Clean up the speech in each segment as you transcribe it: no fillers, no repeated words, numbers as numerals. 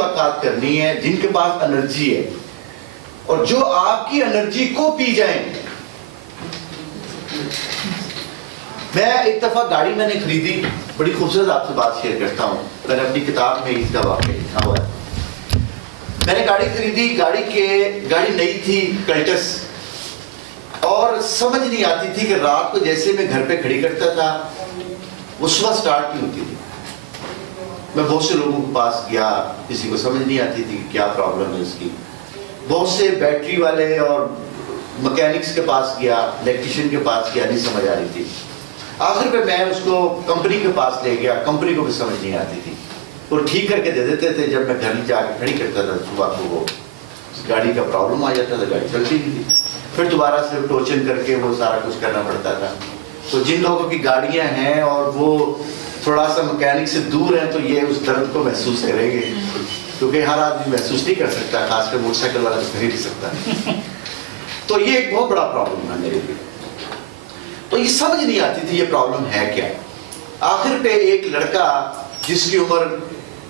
मुलाकात करनी है जिनके पास एनर्जी है और जो आपकी एनर्जी को पी जाएं। मैं एक दफा गाड़ी मैंने खरीदी, बड़ी खूबसूरत आपसे बात शेयर करता हूँ, मैंने अपनी किताब में इसका वाक़या लिखा हुआ है। मैंने गाड़ी खरीदी, गाड़ी नई थी, कल्टस, और समझ नहीं आती थी कि रात को जैसे मैं घर पे खड़ी करता था वो सुबह स्टार्ट नहीं होती थी। मैं बहुत से लोगों के पास गया, किसी को समझ नहीं आती थी क्या प्रॉब्लम है उसकी। बहुत से बैटरी वाले और मैकेनिक्स के पास गया, इलेक्ट्रिशियन के पास गया, नहीं समझ आ रही थी। आखिर पे मैं उसको कंपनी के पास ले गया, कंपनी को भी समझ नहीं आती थी। वो ठीक करके दे देते थे। जब मैं घर जाके खड़ी करता था सुबह को, वो गाड़ी का प्रॉब्लम आ जाता था, गाड़ी चलती नहीं थी। फिर दोबारा से टोचन करके वो सारा कुछ करना पड़ता था। तो जिन लोगों की गाड़ियां हैं और वो थोड़ा सा मैकेनिक से दूर हैं, तो ये उस दर्द को महसूस करेंगे, क्योंकि हर आदमी महसूस नहीं कर सकता, खासकर मोटरसाइकिल वाला तो कर ही नहीं सकता। तो ये एक बहुत बड़ा प्रॉब्लम है मेरे लिए। तो ये समझ नहीं आती थी ये प्रॉब्लम है क्या। आखिर पे एक लड़का जिसकी उम्र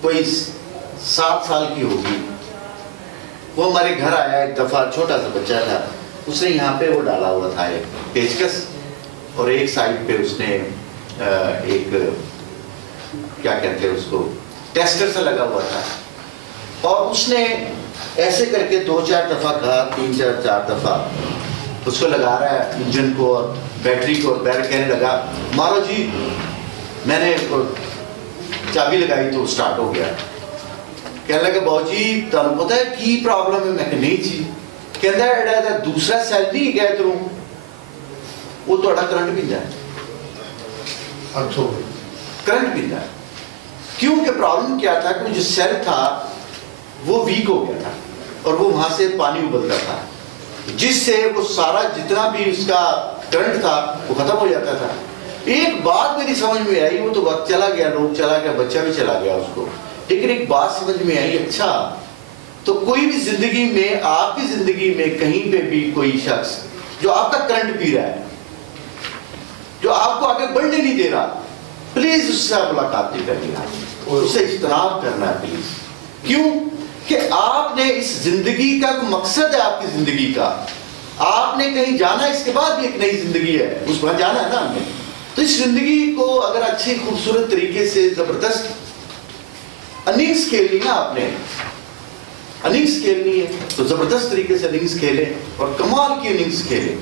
कोई 7 साल की होगी, वो हमारे घर आया एक दफा, छोटा सा बच्चा था। उसने यहाँ पे वो डाला हुआ था एक पेचकस, और एक साइड पे उसने एक क्या कहते हैं उसको, टेस्टर सा लगा हुआ था। और उसने ऐसे करके 2-4 दफा कहा, 3-4 दफा उसको लगा रहा है इंजन को और बैटरी को, और बैठ कहने लगा मारो जी। मैंने चाबी लगाई तो स्टार्ट हो गया। कहने लगा बाबूजी तुम पता है की प्रॉब्लम है? मैं नहीं जी। कहता है दूसरा सेल नहीं गया तू, वो थोड़ा करंट पींदा है। अच्छा, करंट पींदा है। क्योंकि प्रॉब्लम क्या था कि जो सेल था वो वीक हो गया था और वो वहां से पानी उबलता था, जिससे वो सारा जितना भी उसका करंट था वो खत्म हो जाता था। एक बात मेरी समझ में आई, वो तो वक्त चला गया, लोग चला गया, बच्चा भी चला गया उसको, लेकिन एक बात समझ में आई, अच्छा तो कोई भी जिंदगी में, आपकी जिंदगी में कहीं पे भी कोई शख्स जो आपका करंट पी रहा है, जो आपको आगे बढ़ने नहीं दे रहा, प्लीज उससे मुलाकात नहीं करनी है, उससे इज्तनाब करना है प्लीज। क्यों कि आपने इस जिंदगी का मकसद है, आपकी जिंदगी का आपने कहीं जाना, इसके बाद भी एक नई जिंदगी है, उस पर जाना है ना हमने। तो इस जिंदगी को अगर अच्छी खूबसूरत तरीके से जबरदस्त इनिंग्स खेलनी ना, आपने इनिंग्स खेलनी है तो जबरदस्त तरीके से इनिंग्स खेले और कमाल की इनिंग्स खेले।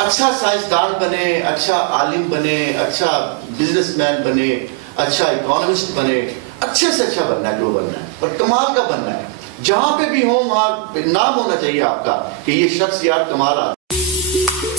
अच्छा साइंसदान बने, अच्छा आलिम बने, अच्छा बिजनेसमैन बने, अच्छा इकोनॉमिस्ट बने, अच्छे से अच्छा बनना है, जो बनना है और कमाल का बनना है। जहां पे भी हो वहां नाम होना चाहिए आपका कि ये शख्स यार कमाल आदमी।